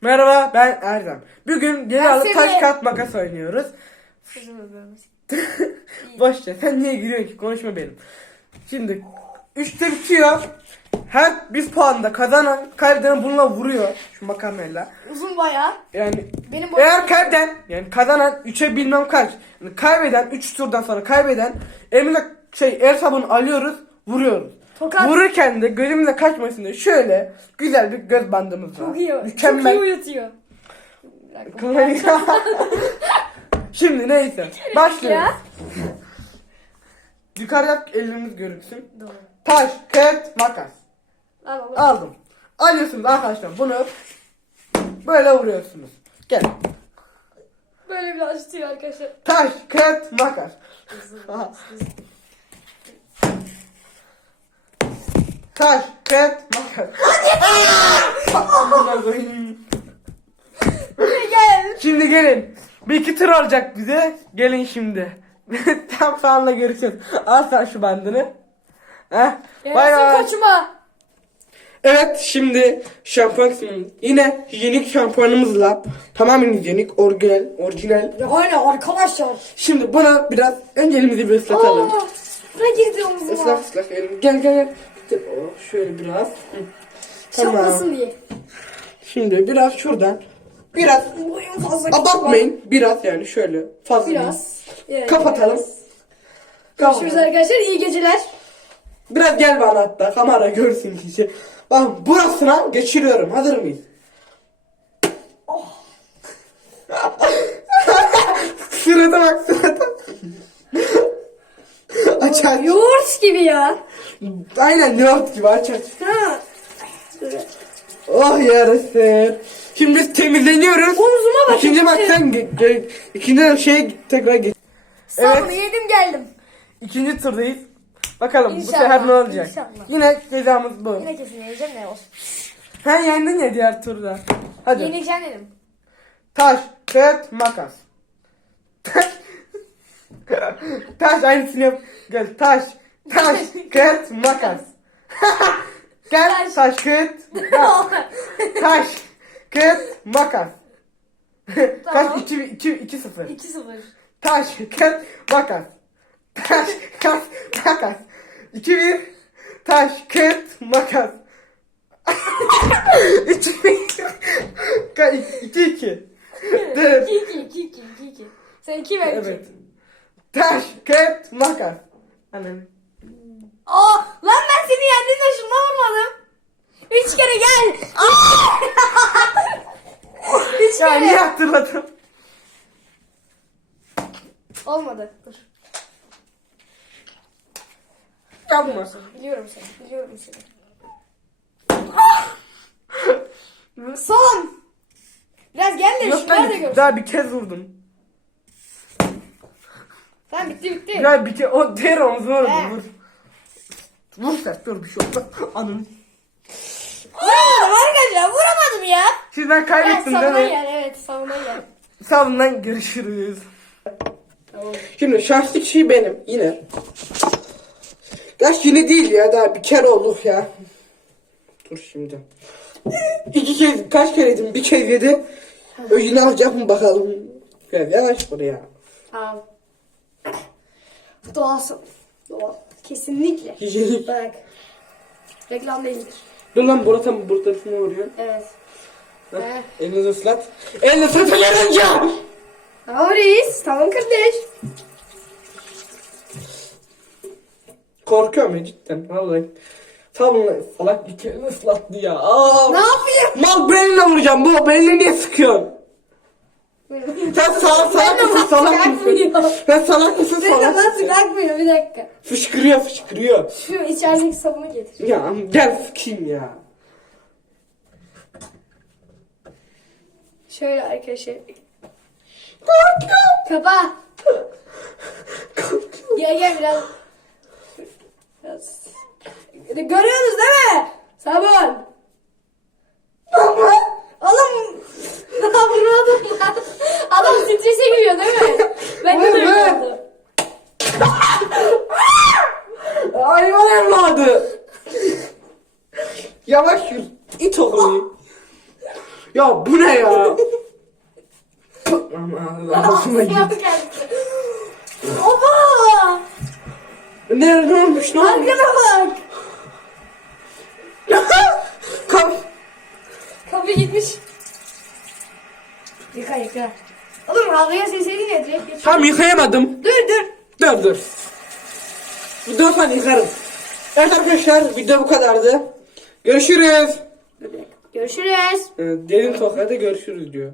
Merhaba ben Erdem. Bugün geri alıp taş kağıt makas oynuyoruz. Boş ver sen niye gülüyorsun ki konuşma benim. Şimdi 3'te bitiyor. Her bir puanda kazanan kaybeden bununla vuruyor şu makarnayla. Uzun bayağı. Yani Benim boyum- eğer kaybeden yani kazanan 3'e bilmem kaç. Yani kaybeden 3 turdan sonra kaybeden eline şey el sabunu alıyoruz vuruyoruz. Tokat. Vururken de gözümüze kaçmasın diye şöyle güzel bir göz bandımız var. Çok iyi. Mükemmel. Çok iyi uyutuyor. Bir dakika. Şimdi neyse. Başlıyoruz. Yukarıda elimiz görünsün. Doğru. Taş, kağıt, makas. Al oğlum. Aldım. Alıyorsunuz arkadaşlar bunu böyle vuruyorsunuz. Gel. Böyle biraz tutuyor arkadaşlar. Taş, kağıt, makas. Taş, kağıt, makas. Gel. Şimdi gelin. Bir iki tur olacak bize. Gelin şimdi. Tam sağınla görüşürüz. Al sen şu bandını. Heh. Bay bay. Yarasın koçuma. Evet şimdi şampuan. Yine hijyenik şampuanımızla tamamen hijyenik, orijinal, orijinal. Aynen arkadaşlar. Şimdi buna biraz önce elimizi bir ıslatalım. Aa, ne girdi omzuma? Islak ıslak elim. Gel gel gel. Oh, şöyle biraz. Tamam. Şaplasın diye. Şimdi biraz şuradan. Biraz fazla abartmayın. Biraz yani şöyle fazla. Biraz. Evet, Kapatalım. biraz. Görüşürüz arkadaşlar. İyi geceler. Biraz gel bana hatta kamera görsün kişi. Bak burasına geçiriyorum. Hazır mıyız? Oh. sırada bak sırada. Aç aç. Yoğurt gibi ya. Aynen yoğurt gibi aç aç. Ha. Oh yarası. Şimdi biz temizleniyoruz. Omzuma bak. İkinci bak sen ikinci şeye tekrar geç. Sabunu Evet. yedim geldim. İkinci turdayız. Bakalım bu İnşallah, sefer ne olacak? inşallah. Yine cezamız bu. Yine kesin yiyeceğim ne olsun. Sen yendin ya diğer turda. Hadi. Yeneceğim dedim. Taş, kağıt, makas. Taş. aynısını yap. Gel taş, taş, kağıt, makas. Gel Taş. makas. taş, kağıt, makas. Kaç? 2 2 2 0. 2-0. Taş, kağıt, makas. Taş, kağıt, makas. 2 1. Taş, kağıt, makas. 2 2 2. Evet. 2-2, 2-2, 2-2. Sen 2 ver 2. Evet. Taş, kağıt, makas. Anne. Aa, lan ben seni yendim de şuna vurmadım. 3 kere gel. 3 Ya niye kere. hatırladım? Olmadı. Dur. Yapma. Biliyorum seni. Biliyorum seni. Son. Biraz gel de Yok şunları da ben görsün. daha bir kez vurdum. Tamam bitti bitti. Ya bir kez o diğer omzuna vurdum. He. Vur. Vur sert dur bir şey olmaz. Anam. Vuramadım arkadaşlar vuramadım ya. Şimdi ben Evet kaybettim değil savuna mi? gel evet savuna gel. Savundan görüşürüz. Tamam. Şimdi şanslı kişi benim yine. Kaç yine değil ya daha bir kere olduk ya. Dur şimdi. İki kez kaç kere yedim bir kez yedi. Öcünü alacak mı bakalım. Gel yavaş buraya. Tamam. Doğalsın. Doğal. Kesinlikle. Hijyenik. Bak. Reklam değildir. Dur lan burası mı burasına vuruyor. Evet. Heh, He. Elinizi ıslat. Elini ıslat ya. Tamam reis. Tamam kardeş. Korkuyorum ya cidden vallahi. Sabunla salak bir kere ıslattı ya. Aa, Ne yapayım? Mal benimle vuracağım bu benimle niye sıkıyorsun? Sen Ben de mısın bak, salak mısın? Sıkmıyor. Sen salak mısın Senin de salak nasıl mısın? kalkmıyor bir dakika. Fışkırıyor fışkırıyor. Şu içerideki sabunu getir. Ya gel sıkayım ya. Şöyle arkadaşlar. Korkuyorum. Kapa. Korkuyorum. Gel gel biraz. Biraz. Görüyorsunuz değil mi? Sabun. Oğlum. Vurmadım lan. Adam strese giriyor değil mi? Ben de duymadım. Hayvan evladı. Yavaş yürü. İt oğlu. Ya bu ne ya? Aman ağzıma git. Yok geldi. Oba! Nerede olmuş ne olmuş? Arkana bak. Kap. Kapı gitmiş. Yıka yıka. Oğlum havluya silseydin ya direkt. Tam yıkayamadım. Dur dur. Dur dur. Bir dört tane yıkarım. Evet arkadaşlar video bu kadardı. Görüşürüz. Görüşürüz. Ee, Derin Toka'da görüşürüz diyor.